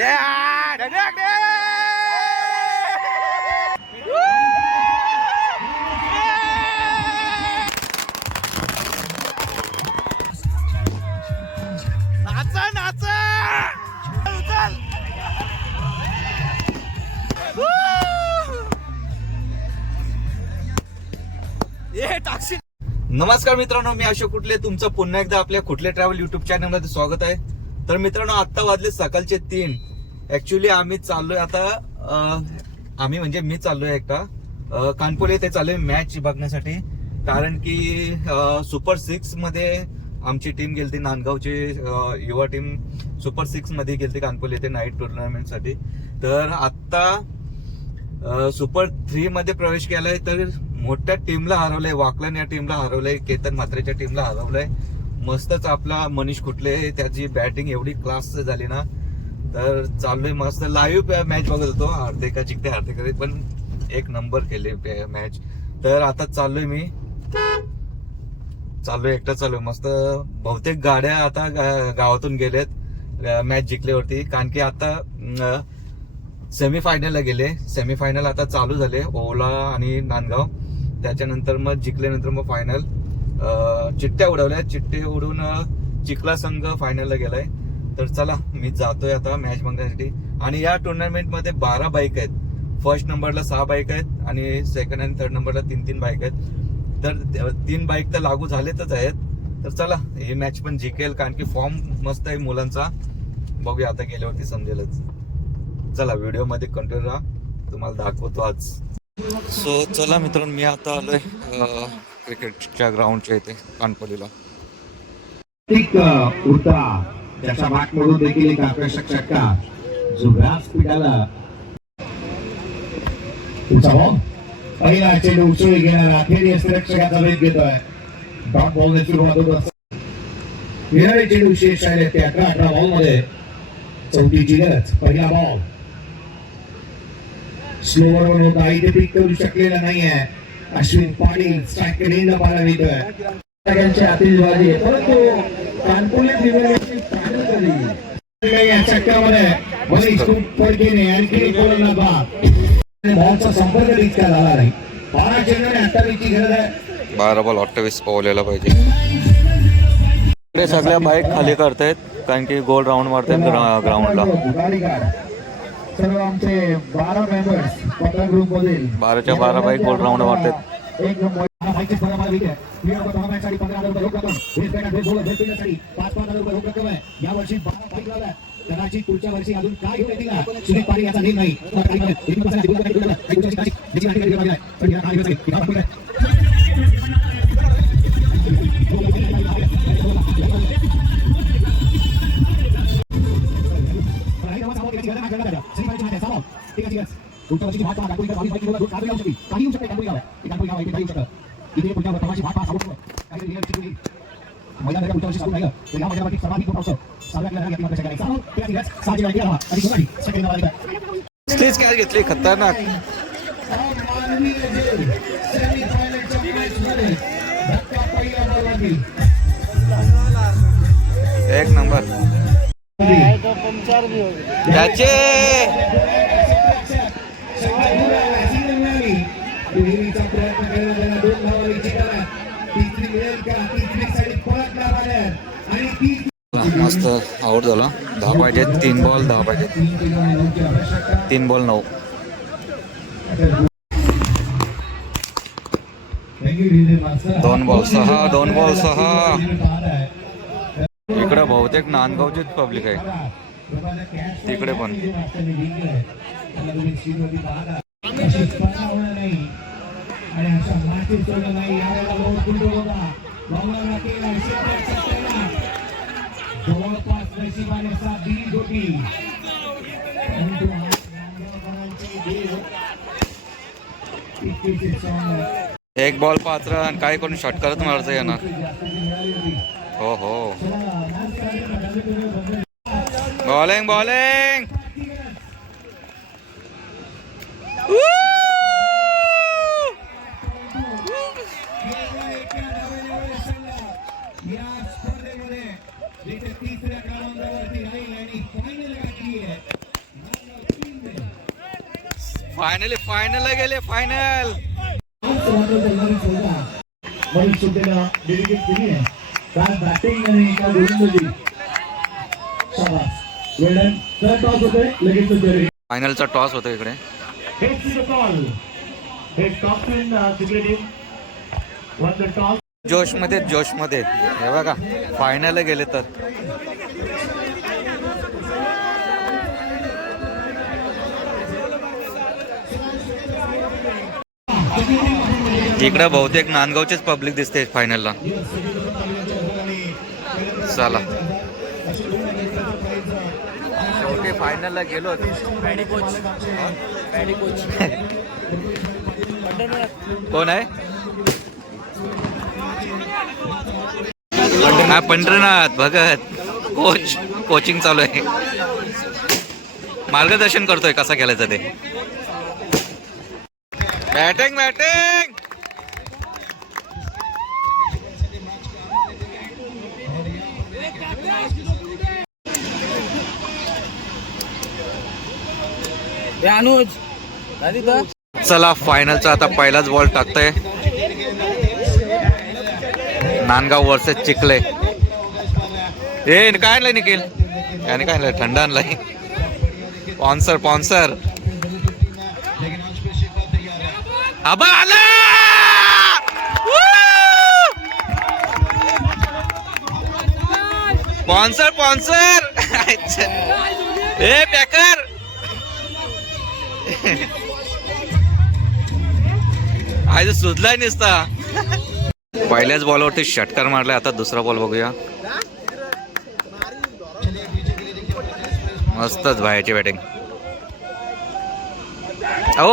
नाचा नाचा नमस्कार मित्रांनो, मी अशोक कुटले तुमचं पुन्हा एकदा आपल्या कुटले ट्रॅव्हल युट्यूब चॅनल मध्ये स्वागत आहे. तर मित्रांनो, आता वाजले सकाळचे 3. ऍक्च्युली आम्ही चाललोय आता आम्ही म्हणजे मी चाललोय एकटा कानपुर येथे चाललोय मॅच बघण्यासाठी. कारण की सुपर 6 मध्ये आमची टीम गेलती, नांदगावची युवा टीम सुपर 6 मध्ये गेलती कानपुर येथे नाईट टुर्नामेंट साठी. तर आता सुपर 3 मध्ये प्रवेश केलाय. तर मोठ्या टीमला हरवलंय, वाकलन या टीमला हरवलंय, केतन म्हात्रेच्या टीमला हरवलंय. मस्तच आपला मनीष कुटले, त्याची बॅटिंग एवढी क्लास झाली ना. तर चाललोय मस्त लाईव्ह मॅच बघत होतो. हार्दिका जिंकते, हार्दिक पण एक नंबर केले मॅच. तर आता चाललोय एकटा चाललोय मस्त. बहुतेक गाड्या आता गावातून गेलेत मॅच जिंकल्यावरती. कारण की आता सेमीफायनलला गेले. सेमीफायनल आता चालू झाले, ओला आणि नांदगाव. त्याच्यानंतर मग जिंकल्यानंतर मग फायनल चिठ्ठ्या उडवल्या. चिठ्ठे उडून चिखला संघ फायनलला गेलाय. तर चला मी जातोय आता मॅच बघण्यासाठी. आणि या टुर्नामेंट मध्ये 12 बाईक आहेत. फर्स्ट नंबरला 6 बाईक आहेत आणि सेकंड आणि थर्ड नंबरला 3 बाईक आहेत. तर 3 बाईक तर लागू झालेतच आहेत. तर चला ही मॅच पण जिंकेल, कारण की फॉर्म मस्त आहे मुलांचा. बघूया आता गेल्यावरती समजेलच. चला व्हिडिओ मध्ये कंटिन्यू राहा, तुम्हाला दाखवतो आज. सो चला मित्रांनो, मी आता आलोय क्रिकेटच्या ग्राउंडच्या इथे कानपल्लीला. उडता त्याच्या मागमधून देखील एक आकर्षक षटका जो व्यासपीठाला पहिला चेंडू उसळी घेणारा अखेरी रक्षकाचा वेध घेतोय. डॉट बॉलने सुरुवात होत असते. विनारे चेंडू शेष राहिले ते 11 बॉल मध्ये 34ची गरज. पहिला बॉल स्लोवर वन होता, इथे पिक करू शकलेला नाहीये. अश्विन पाटील स्ट्राईक रेंजला पाहायला मिळतोय. सगळ्यांची आतिषबाजी, परंतु कानपुरने दिलेली फायनल झाली. या चक्रामध्ये मनीष फडकेने आणखी गोलंदाज बाद. बॉलचा संपर्क इतका झाला नाही. 12 चेंडूने 28ची गरज आहे. 12 बॉल 28 पोवलेला पाहिजे. इकडे सगळ्या बाईक खाली करतायत, कारण की गोल राऊंड मारतायत ग्राउंडला. सर्व आमचे 12 मेंबर्स पकड ग्रुप मधील 12च्या 12 बाईक गोल राऊंड मारतात. एक नंबर बाईकचे बरोबर आहे. प्लेयर को टुर्नामेंटसाठी 15,000 रुपये रोख रक्कम, best bat best bowler best फील्डरसाठी 5,000 रुपये रोख रक्कम आहे. या वर्षी 12 बाईक लावल्या. कदाचित पुढच्या वर्षी अजून काय घेऊन येतील ना, सुनील पाटील याचा नेम नाही. स्टेज काय घेतली खतरनाक. एक नंबर त्याचे मस्त आउट झाला. 10 पाहिजे, 3 बॉल 10 पाहिजे. 3 बॉल 9. दोन बॉल 6. इकडे बहुतेक नांदगावचीच पब्लिक आहे, तिकडे पण. एक बॉल 5 रन. काय कोणी शॉट करत मारतं येणार. हो हो, बॉलिंग फायनल गेले फायनल. मनीष सुट्टेला डेडिकेट केली आहे. काल बॅटिंग आणि एका गोलंदाजी. शाबास. वेळेन तर टॉस होते लगेच जरी. फायनलचा टॉस होतो इकडे. Heads to the call. Head captain secretary won the toss. जोश मध्ये हे बघा फायनल गेले तर. इकडे बहुतेक नांदगावचेच पब्लिक दिसते फायनलला. चला शेवटी फायनलला गेलो. कोण आहे? पंढरीनाथ भगत कोचिंग चालू आहे. मार्गदर्शन करतोय कसा खेळायचं ते. बॅटिंग चला फायनलचा आता पहिलाच बॉल टाकतोय. नांदगाव वर्सेस चिखले. काय आणलंय निखिल? याने काय आणलंय? थंड आणलाय. स्पॉन्सर आबा आला. स्पॉन्सर ए पॅकर. आज सुचलाय नसता. पहिल्याच बॉलवरती षटकार मारलाय. आता दुसरा बॉल बघूया. मस्तच बाहेरची बॅटिंग. ओ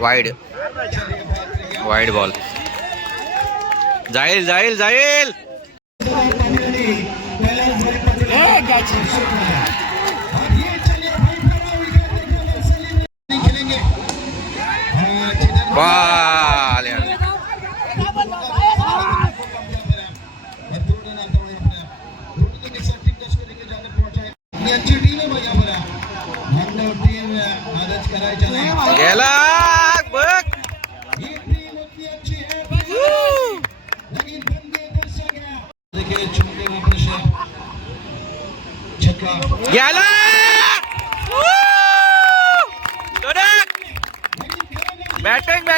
वाईड बॉल. जाईल. बाल गेला बघ. गेला बॅटिंग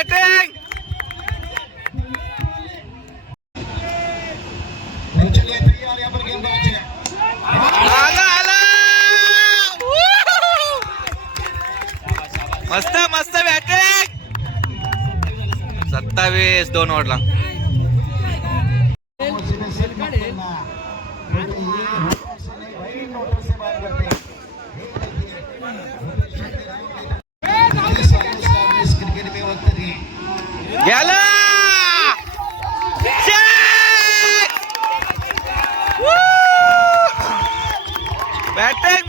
आला. मस्त बॅटिंग. 27 2 ओव्हरला. गेला बॅटिंग.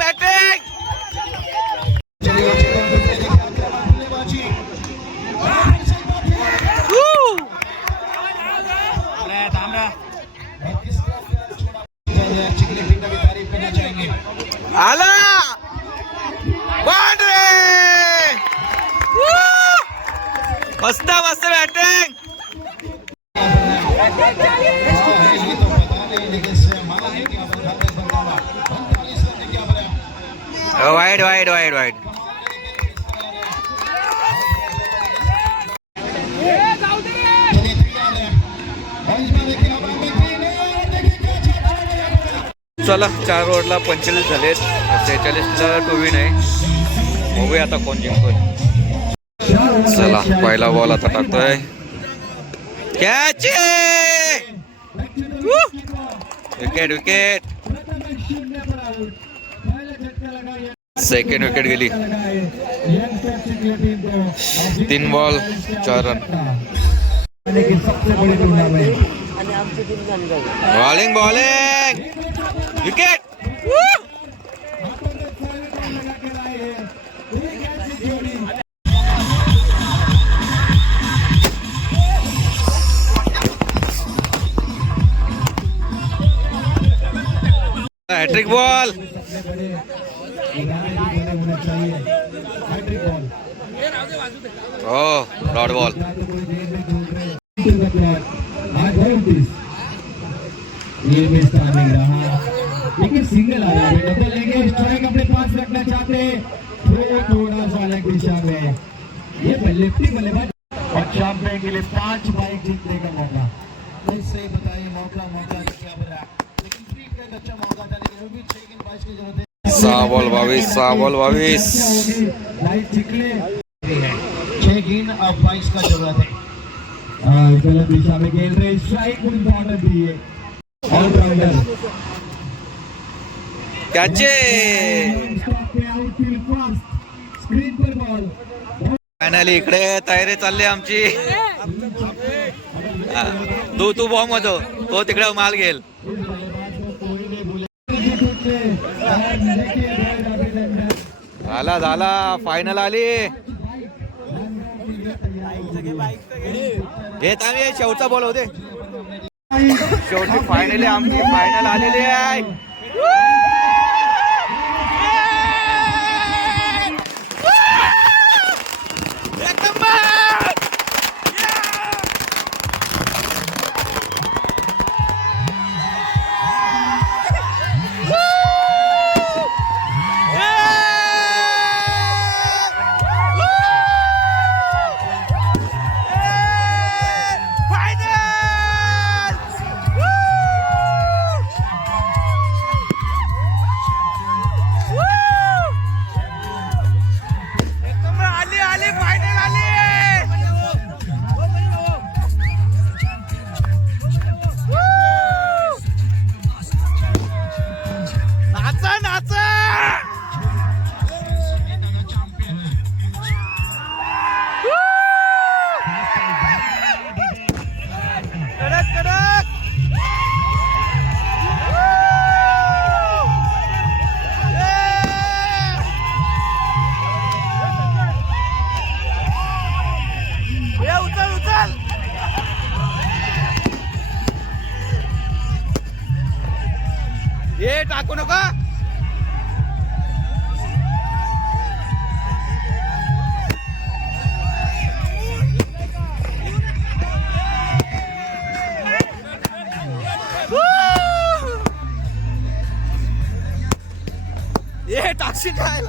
आला मस्त बॅटिंग. वाईड. चला 4 ओव्हरला 45 झालेत. 46ला 2 विन आहे. बघूया आता कोण जिंकतोय. चला पहिला बॉल आता टाकतोय. कॅच. विकेट. सेकंड विकेट गेली. 3 ball 4 run. Bowling wicket. Hat trick ball. हो डॉट बॉल. ये मिस टाइमिंग रहा, लेकिन सिंगल आ रहा है. डबल लेंगे, स्ट्राइक अपने पास रखना चाहते हैं थोड़ा सा अलग दिशा में. ये लेफ्टी बल्लेबाज और चैंपियन के लिए 5 बाइक जीतने का मौका. कैसे बताइए, मौका क्या बना, लेकिन फ्री का एक अच्छा मौका था, लेकिन वो भी 6 गेंद 22 की जरूरत है. 6 बॉल 22, 6 बॉल 22. लाइट चिकले 6 गेंद अब 22 का जरूरत है. गलत दिशा में खेल रहे, स्ट्राइक इम्पोर्टेंट भी है. ऑलराउंडर कॅचे. स्क्रीन पर बॉल. फायनली इकडे तयारी चालली आमची. तू बॉम्ब होतो, तो तिकडे माल घेईल. झाला फायनल आली. घेत आम्ही शेवटचा बॉल होते. शेवटी फायनली आमची फायनल आलेली आहे. ये टाकू नका. ये टाकशी काय.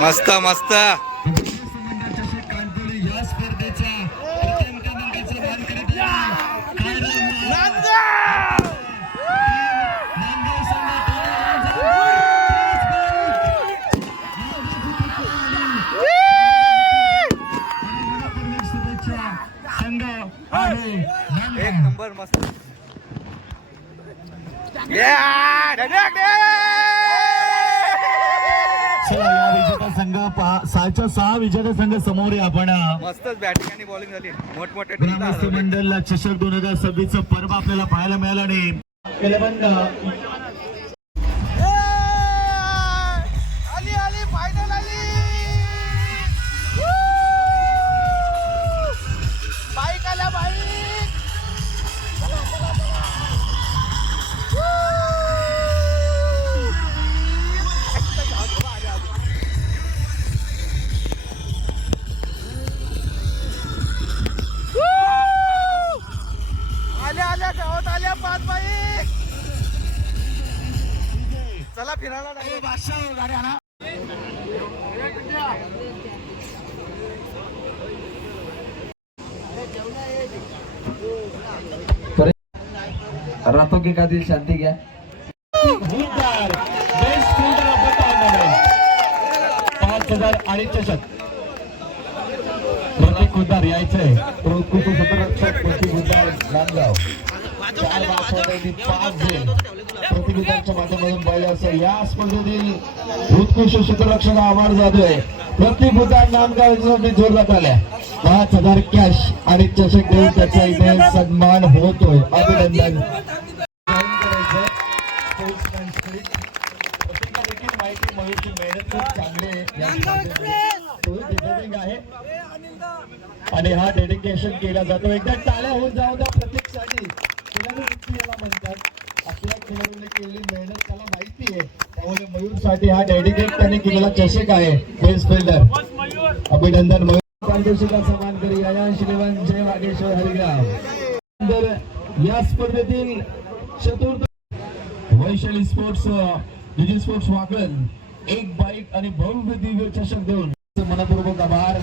मस्त मस्त. एक नंबर मस्त. चला या विजेता संघ 6 विजेता संघ समोर आहे. आपण मस्तच बॅटिंग आणि बॉलिंग झाली. मोठमोठे ग्रामस्थ मंडळ चषक 2026 पर्व आपल्याला पाहायला मिळाला नाही. आली फायनल आली. बाईक आल्या बाईक. आल्या गावात आल्या 5 बाईक. चला फिरायला गाडी आणा. रातों की खातिर शांती घ्या. Best fielder of the tournament 5,000 चषक प्रतीक गुद्दार यायचंय. उत्कृष्ट क्षेत्ररक्षक प्रतीक गुद्दार नांदगाव 4 मार्चमध्ये 5 झेल प्रतीक गुद्दारच्या माध्यमातून पाहिलं असेल. या स्पर्धेतील उत्कृष्ट क्षेत्ररक्षक आभार जातोय प्रतीक गुद्दार नांदगाव यांच्यासाठी जोरदार आल्या. 5,000 कॅश आणि चषक देऊन त्याचा इथे सन्मान होतोय. अभिनंदन. माहिती मयूरची मेहनत खूप चांगली आहे आणि हा डेडिकेशन केला जातो. एकदा टाळ्या होऊन जाऊ द्या प्रत्येकसाठी. याला म्हणतात आपल्या खेळाडूने केलेली मेहनत त्याला माहिती आहे. त्यामुळे मयूरसाठी हा डेडिकेट त्याने केलेला चषक आहे. बेस्ट फिल्डर अभिनंदन. मयूर पारितोषिका सन्मान करी अयान श्रीवन जय वागेश्वर हरिगाव. या स्पर्धेतील चतुर्थ वैशाली स्पोर्ट्स डिजी स्पोर्ट्स वाकलन एक बाईक आणि भव्य दिव्य चषक देऊन मनपूर्वक आभार.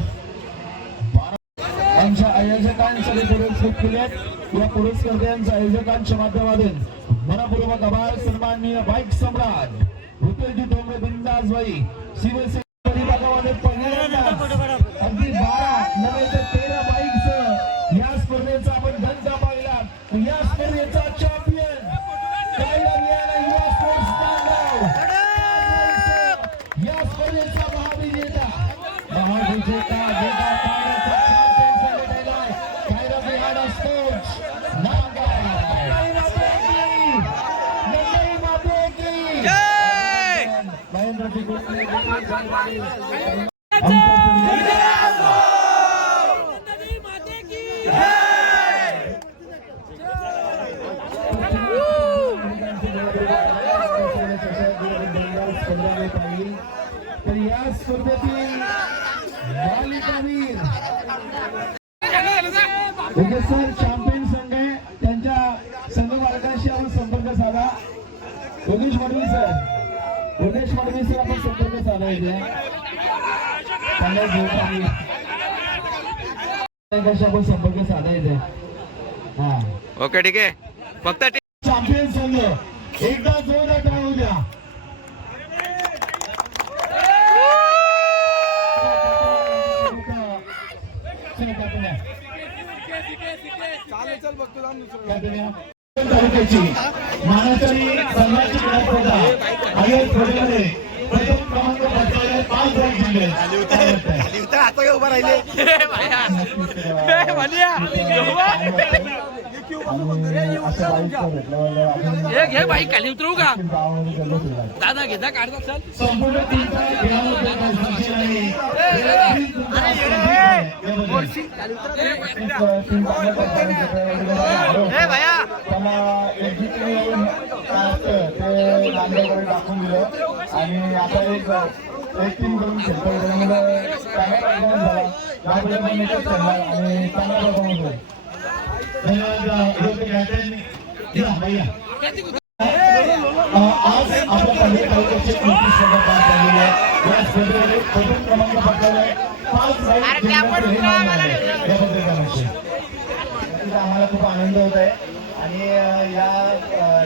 आमच्या आयोजकांसाठी पुरस्कृत केलेत. या पुरस्कर्त्यांच्या आयोजकांच्या माध्यमातून मनपूर्वक आभार. सन्माननीय बाईक सम्राट उतरजी डोंगरे बिंदासबाई शिवसेना विभागामध्ये पहिल्यांदाच अगदी 12 नव्हे तर 13 बाईकसह या स्पर्धेचा आपण धंदा पाहिला. या स्पर्धेचा चॅम्पियन युवा स्पोर्ट्स नांदगाव. या स्पर्धेचा महाविजेता तर या स्पर्धेतील मालिकावीर सर चॅम्पियन संघ आहे. त्यांच्या संघ मालकाशी आपण संपर्क साधा. योगेश मडवी सर आपण संपर्क साधायचे. आपण संपर्क साधायचे. हा ओके ठीक आहे. फक्त चॅम्पियन संघ एकदा जोरदार टाळू द्या. तालुक्याची महाराष्ट्राची संघाची क्रीडा स्पर्धा आयोजित स्पर्धेमध्ये प्रथम क्रमांक पटकावले 5 बाईक जिंकले. उभा राहिले बाईक खाली उतरू का दादा घेता काढता संपूर्ण टाकून दिलं आणि आता एक टीम करून खेळतो. आणि चांगला परफॉर्मन्स होईल. आज आपल्या तालुक्याचे 29 स्पर्धा पार झालेली आहे. या स्पर्धेमध्ये प्रथम क्रमांक पटकावलाय 5 बाईक आम्हाला खूप आनंद होत आहे. आणि या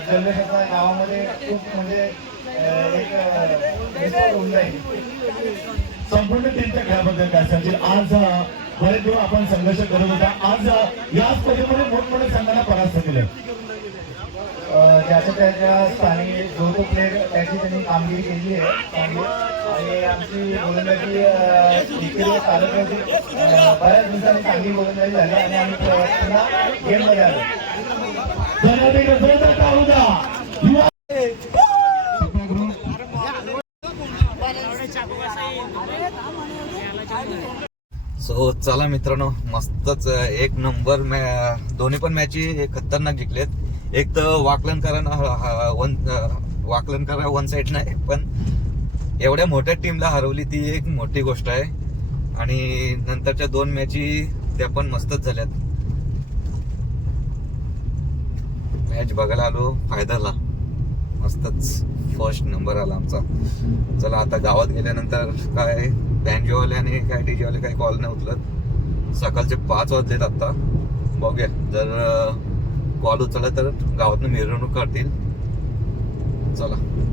जल्लोषाचा गावामध्ये खूप म्हणजे एक होऊन जाईल. संपूर्ण टीमच्या खेळाबद्दल काय सांगतील. आज बरेच दिवस आपण संघर्ष करत होता. आज या स्पर्धेमध्ये मोठमोठ्या संघांना परास्त केले. ज्याच्या त्याच्या स्थानी जो तो प्लेअर त्याची त्यांनी कामगिरी केली आहे. आणि आमची गोलंदाजी चालत होती. बऱ्याच दिवसांनी चांगली गोलंदाजी झाली आणि आम्ही पुन्हा गेममध्ये आलो. सो चला मित्रांनो, मस्तच एक नंबर दोन्ही पण मॅची खतरनाक जिंकलेत. एक तर वाकलनकरा वन साईड नाही, पण एवढ्या मोठ्या टीमला हरवली ती एक मोठी गोष्ट आहे. आणि नंतरच्या 2 मॅची त्या पण मस्तच झाल्यात. मॅच बघायला आलो फायदाला, मस्तच फर्स्ट नंबर आला आमचा. चला आता गावात गेल्यानंतर काय बँजोवाले आणि काय डीजेवाले काय कॉल नाही उचलत. सकाळचे 5 वाजलेत आता. बघूया जर कॉल उचलला तर गावातनं मिरवणूक काढतील. चला.